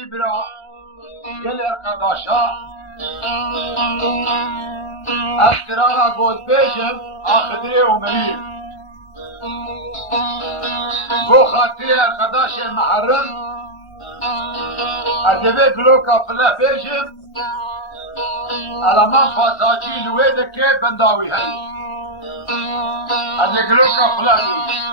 قلی برا گل ارقداشا اخترارا گود بیشم آخدری اومنیم گو خاطری ارقداش محرم ادبه گلوکا فله بیشم علمان فاساچی لوی دکه بنداوی هی ادبه گلوکا فله بیشم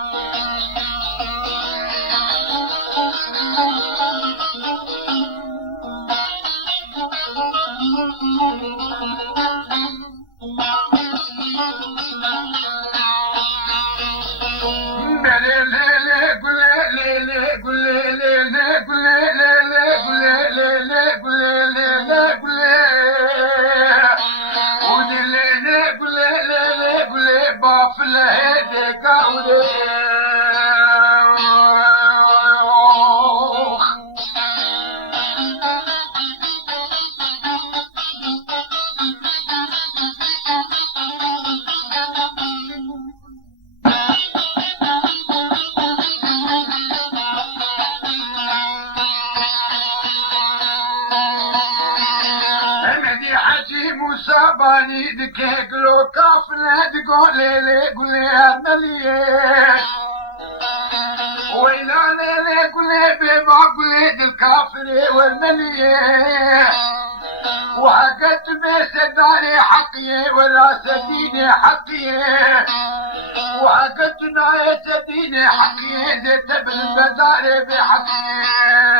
بانی دکه گلو کافله دگو لیلی گلی هنلیه ویلا لیلی گلی بیما گلی دل کافره ورملیه وحقت بسداري حقيه ولا سديني حقيه وحقت ناية سديني حقيه زيت بالبدار بحقيه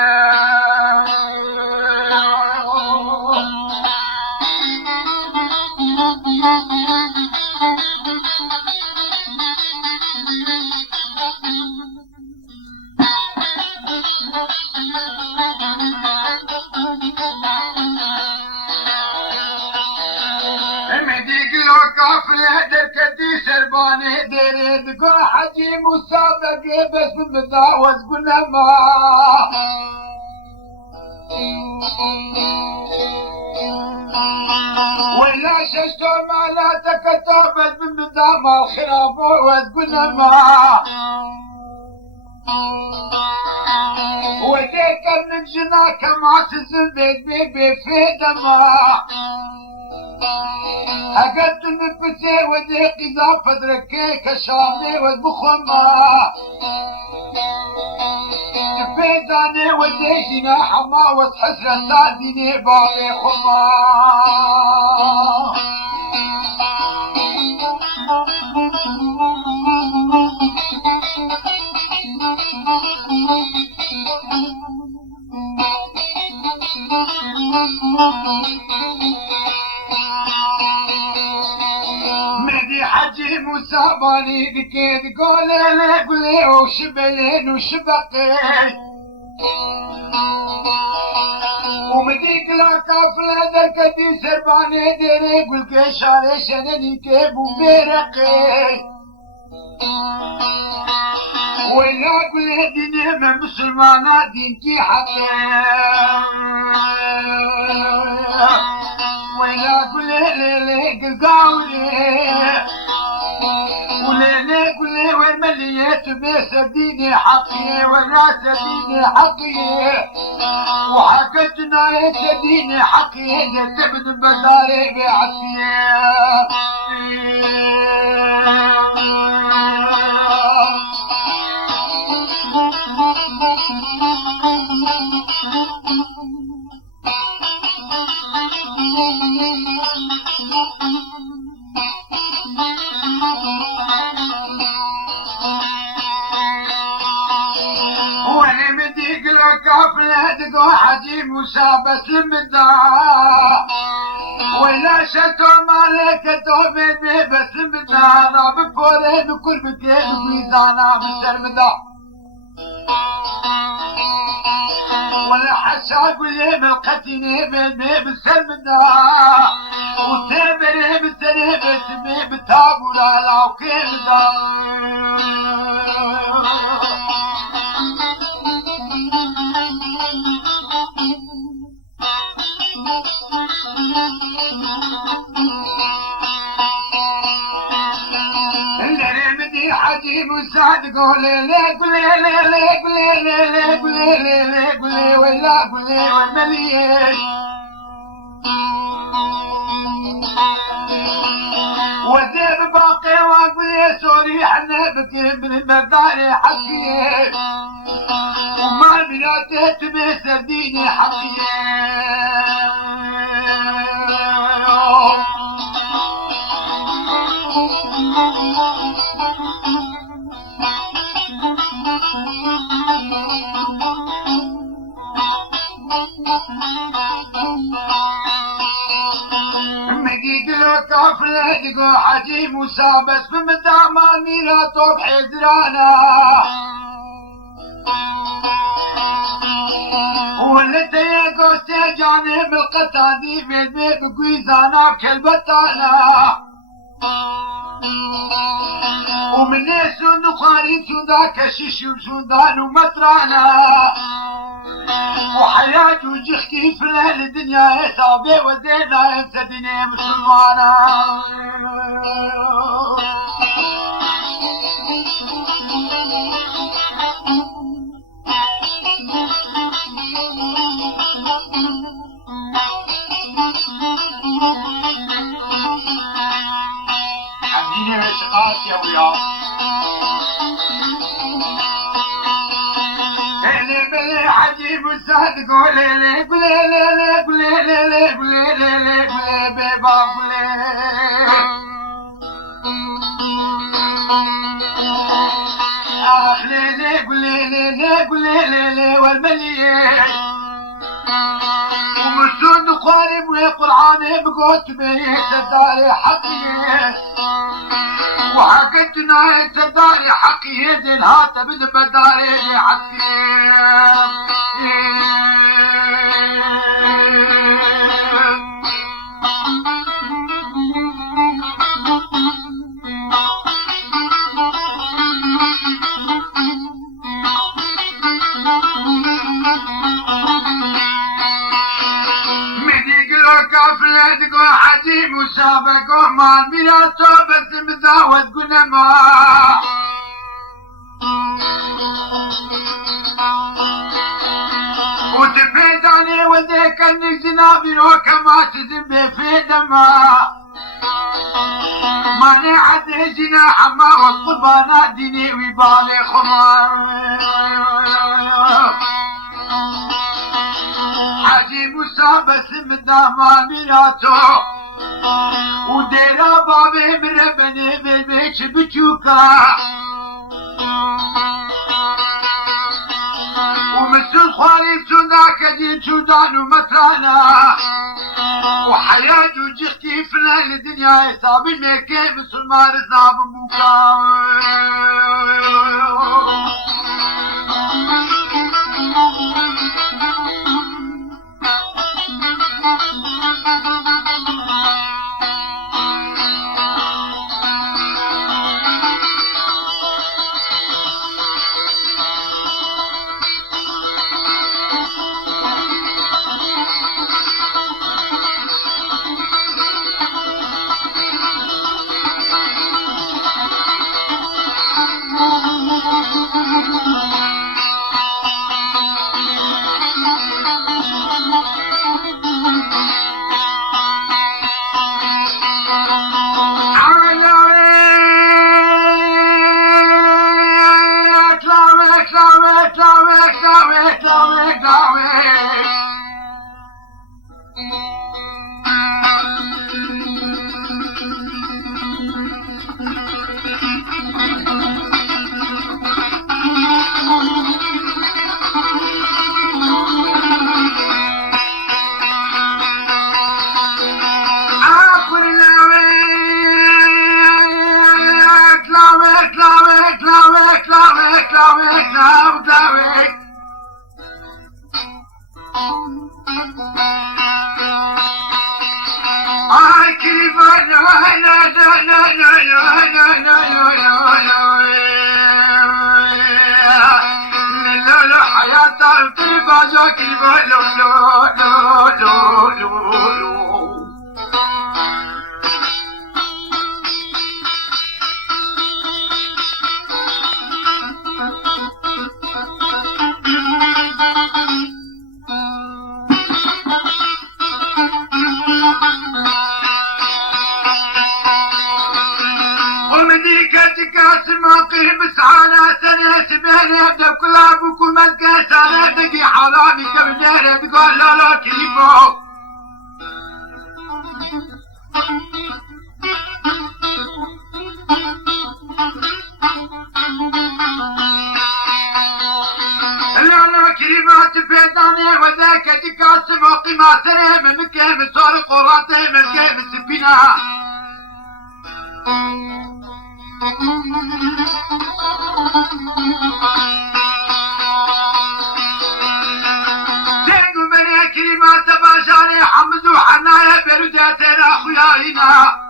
دقا حجي مسابق بس مداوز قلنا ما ولا ششتو ما لا تكتابت من مداما الخراب وقلنا ما وديك من جناك ما تزبد بيبي في دما أقد نفسي وديك إذا فدركي كشامي والبخمة تبيداني وديشنا حما وتحسر ساديني بالي خما حجي مساباني دكيد قولي قولي وشبلين وشبقين ومديك لا كافلة دركتي سرباني ديري قول كيشاري شنني كيبو بيرقين ولا قولي ديني من مسلمانا دينكي حقين ولا قولي ليلي قلقاولي وليلي قولي والمليات بيس ديني حقي والناس ديني حقي وحقتنا يتديني حقي جت ابن بداري دقو حجي موسى بس المدعاء ولا شتو مالكتو بيبي بس المدعاء ضعب بورين وكل بكين وميزانا بالسرمدا ولا حشاق ولي من قتيني بيبي بالسرمدا وتامري بالسري بسمي بتابولا لاو كيمدا حجي موسى مساعد قولي لي قولي لي لي قولي لي لي قولي لي لي قولي ولا قولي والمليل وزيب باقي واقولي سوري حنا بكي من المداري حقي وما بلاتي تبي سرديني حقي كافلة حجي موسى بس بمدام ميرا طوب حزرانا والتي يقوسي جانب القطادي في بقويزانا بكلبتانا ومن يسون خارج سودا كشيش وسودان ومطرانا وحياة وجحكي في الدنيا حسابي ودينا يمسدني مسلمانا حمديني عشقات يا ويا حجيب وسعد قولي لي قولي لي لي قولي لي لي قولي لي لي قولي بيبا قولي اخ لي لي قولي لي لي قولي لي لي والمليل ومسون قارب وقرآن بقوت بي تداري حقي وحقتنا تداري حقي زين هات بد بداري حقي كافلة تقول حجيب وسابق ومال ميراثه بس مزاود قنما وتبيد عليه وديك انك جنابي وكما تزم في دما ماني عدي جناح ما والقربانات ديني ويبالي خمار حاجي موسى بس من داما ميراثه وديرا بابي من ربني بالبيت بتشوكا ومسون خوالي سودا كدين سودان ومترانا وحياة وجختي في الدنيا حسابي ميكي مسلمان رزاب موكا سبيني ابدا كل ابو كل مسكه سالتك حرامي قبل نهر تقول لا لا كلمه لا كلمات بيضاني وذاك تقاسم وقيمة سري من كلمة صار قراتي من كلمة سبينها تنقل مني كلمات باشاني حمد وحنايا برداتنا اخوياينا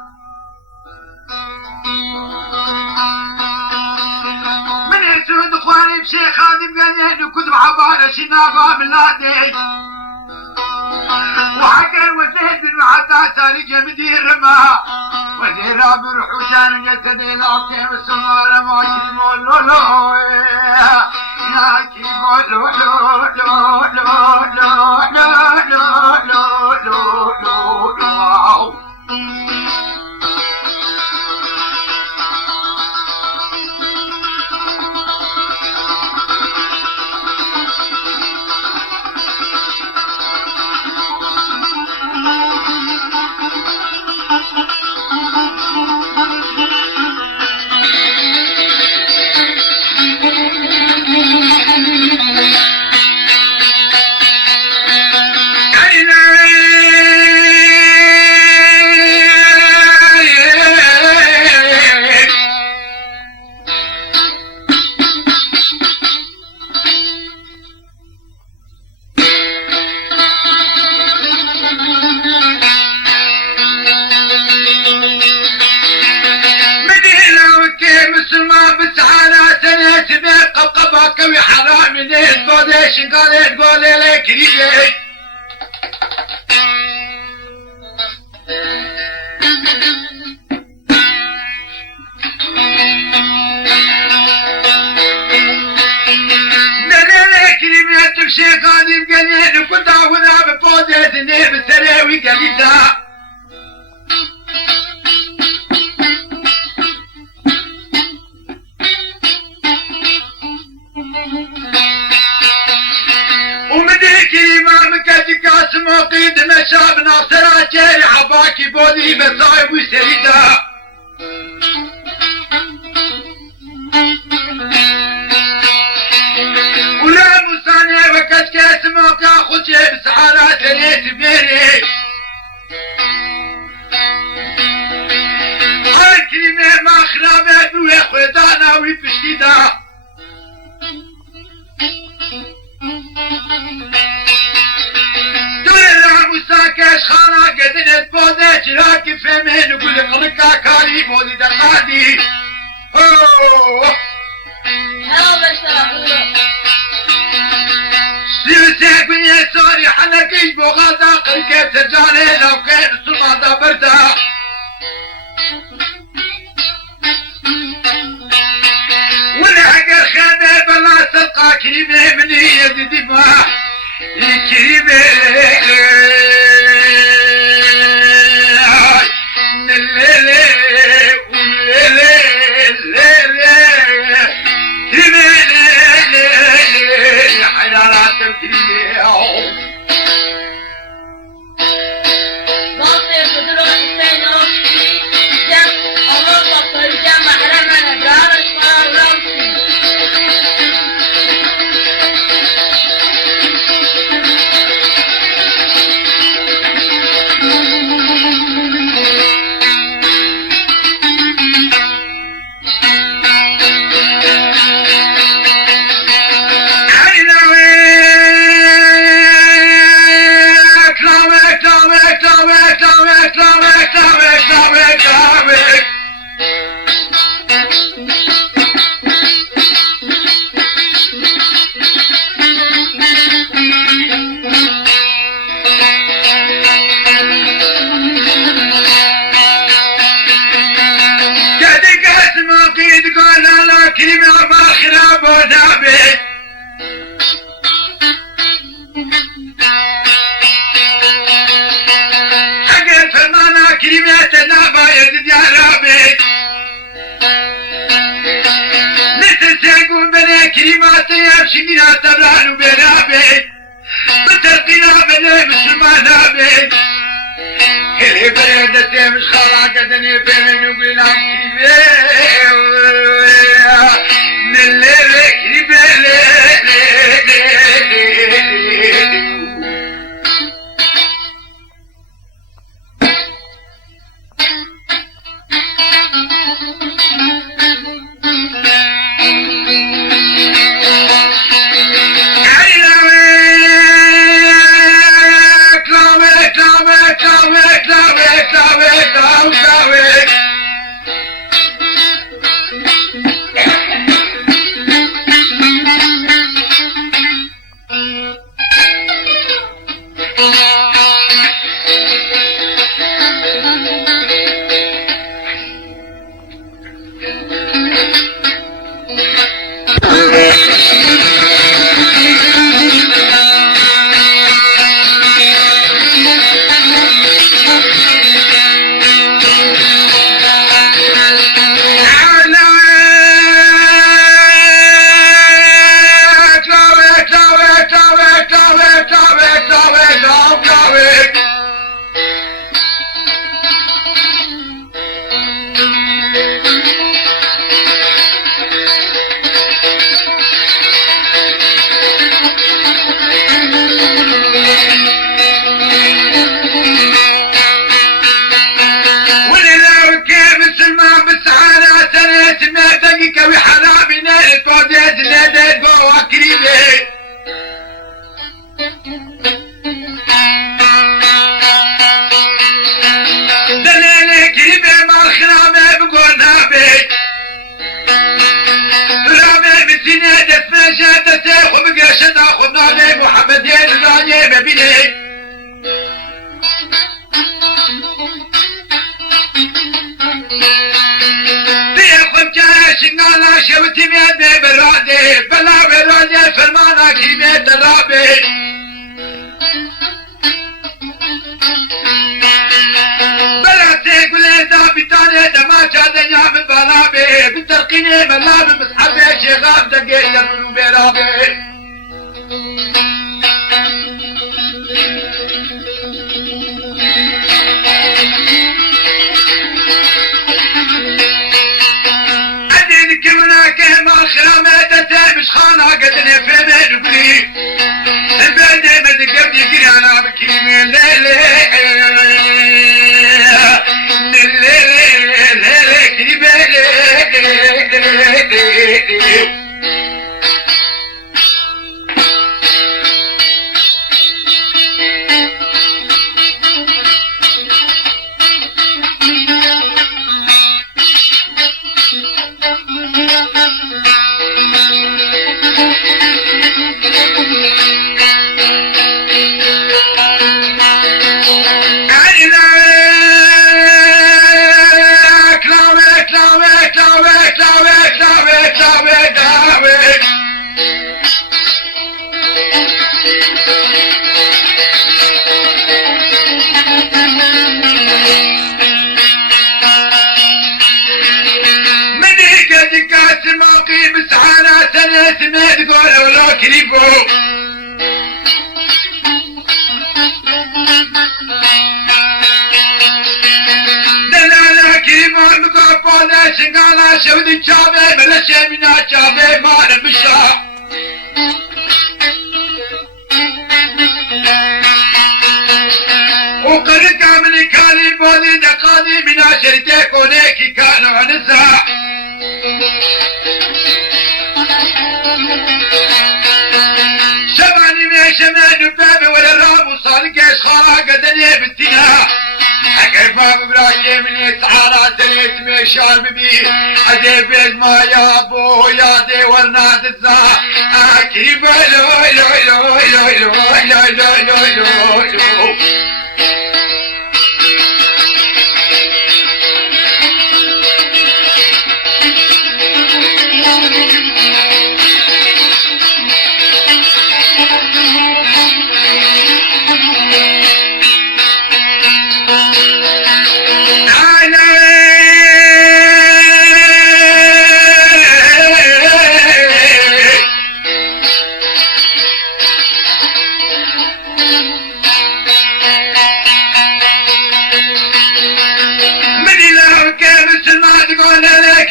من يسود اخواني بشي خادم قال لي كتب عبارة شناغا من لادي وحكى وزيد بن معدى تاريخ مدير رما وزير رابر حسين جسدي لاقي وسمار ما يلمو لولو يا كيمو لولو لولو لولو لولو لولو لولو قالت قولي لك ريبي دلالك ريبي تمشي قادم قليل كنت اخذها بفوزة سنين بالسراوي قليلها موقيد نشاب ناصر عجيري عباكي بودي بصايب وسريدا ولا مصانع وقت كاس موقع خوتي بسعارات ليت بيري هاي كلمة ما خرابت ويخوضانا ويفشيدا ساكش خانا قدنت بوزة شراكي فهمين وقول قلقا كاري بوزي درخادي سيوسي قنية ساري حنكيش بوغادا قلقا سجاني لو كان سلطة بردا والعقر خانة بلا سلقا كريمة مني يزيدي ما كريمة كلمات يمشي من تبران وبرابي بترقينا من مسلمان بيت اللي بلدتي مش خلاص قدني بين وبين من الليل كلمة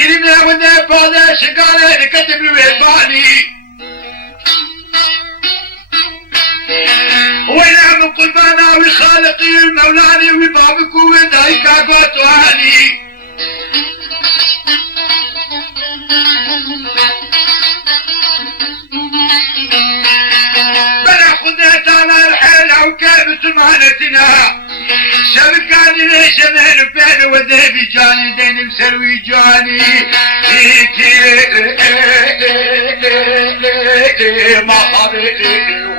كلمة ودي بعد شقالة كتب الويباني وينام قربانا وخالقي المولاني وبابك ودايكا قوتواني بلا خذت على الحيلة وكيف سمانتنا شبكاني ليش من بين ودي جاني دين مسروي جاني ما خبري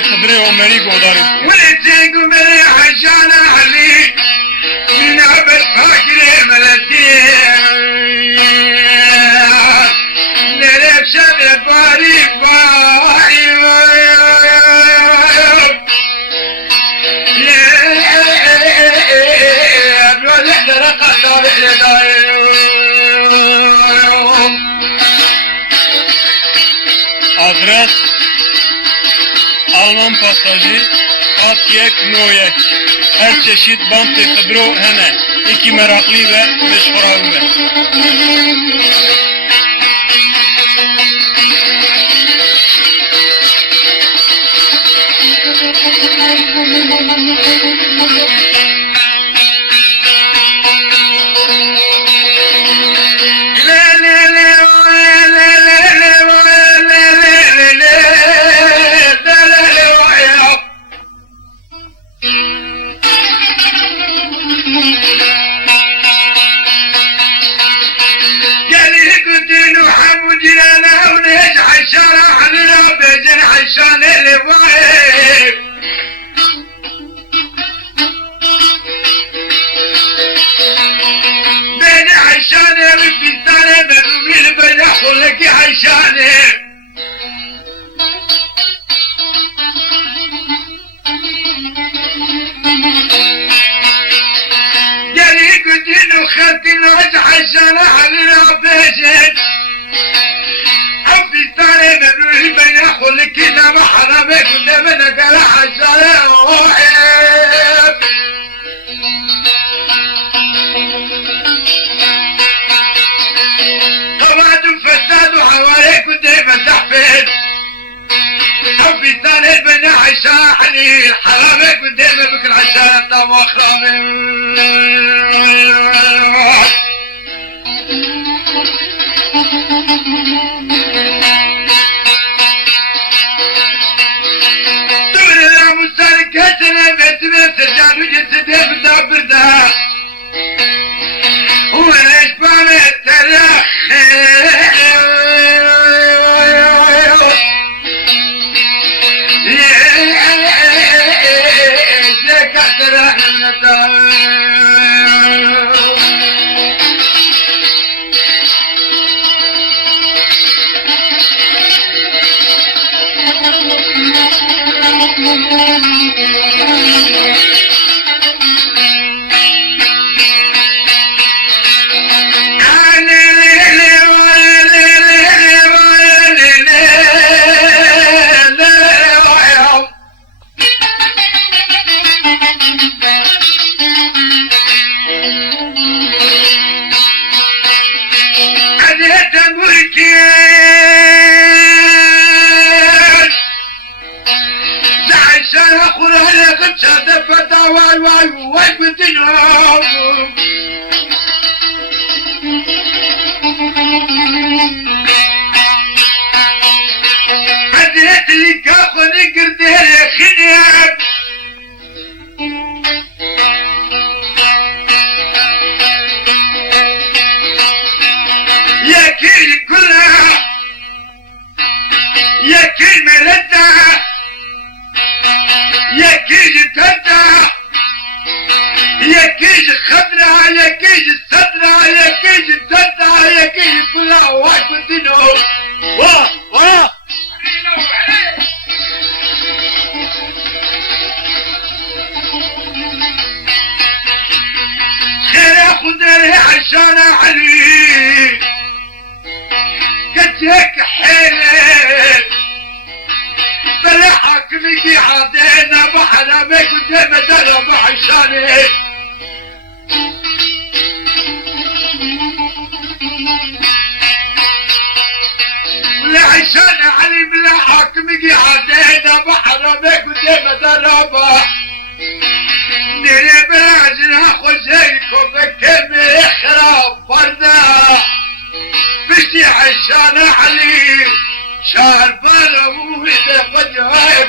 خبري ومري قداري ولدتك ومري عشان علي من عبد فاكري ملتي نريد شد باري باعي الولد رقص adres Alman pasajı Atyek Noyek her çeşit bant kıbro hene iki meraklı ve beş horavme عشان الوايب بين عشان البستان مبين بين خلقي عشان جالي قدين وخدين عشان على بيجن حبستاني مبين بين خلقي نما حرامك ونما نقل عشان وعيب قواد فساد وحواليك وديما تحفظ حبستاني بين عشان حرامك وديما بك العشان طم اخرامي ترجع بجسد بدبر ده وليش بعمل ترخ ليك احترح من الدار تمركين زعل سنة قرآن قد صدفت واي واي واي بدنهم عديت لي كاخذ قردير خنيان يا كيل كلها يا كيل ملدة يا كيل تدة يا كيل خضرة يا كيل صدرة يا كيل تدة يا كيل كلها واحد بدينه واه واه خير اخذ عشان علي قد هيك حيل بلا حاكمي عادينا بحنا ما قدام درب عشاني بلا عشان علي بلا حاكمي عادينا بحنا ما قدام درب نري بلاجنا خزيكم بكم يخرب فردا بشتي عشان علي شهر بلو إذا قد هاي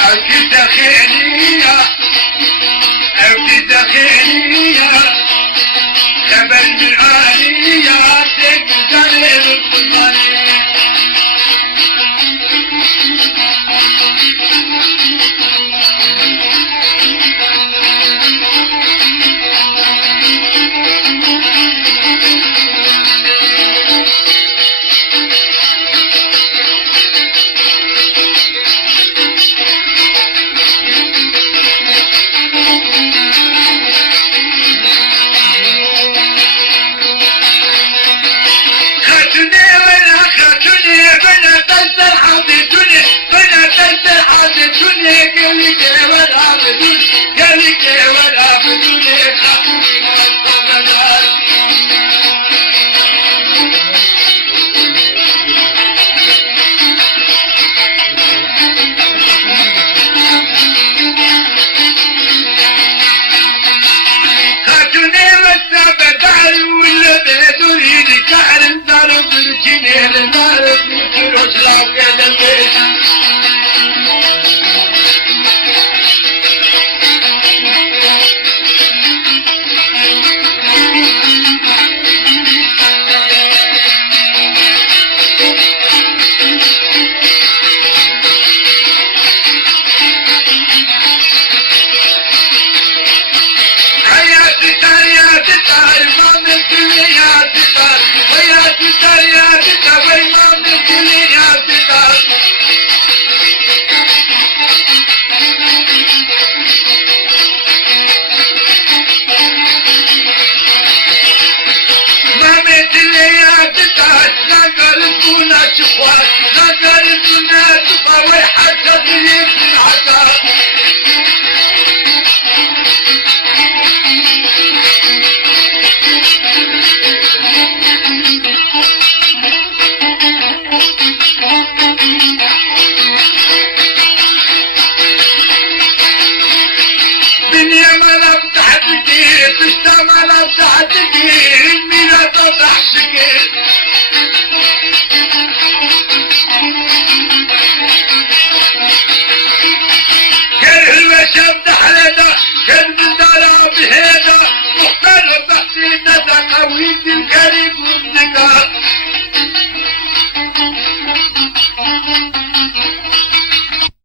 أكيد خيرية أكيد خيرية جبل من آلية تقدر القمر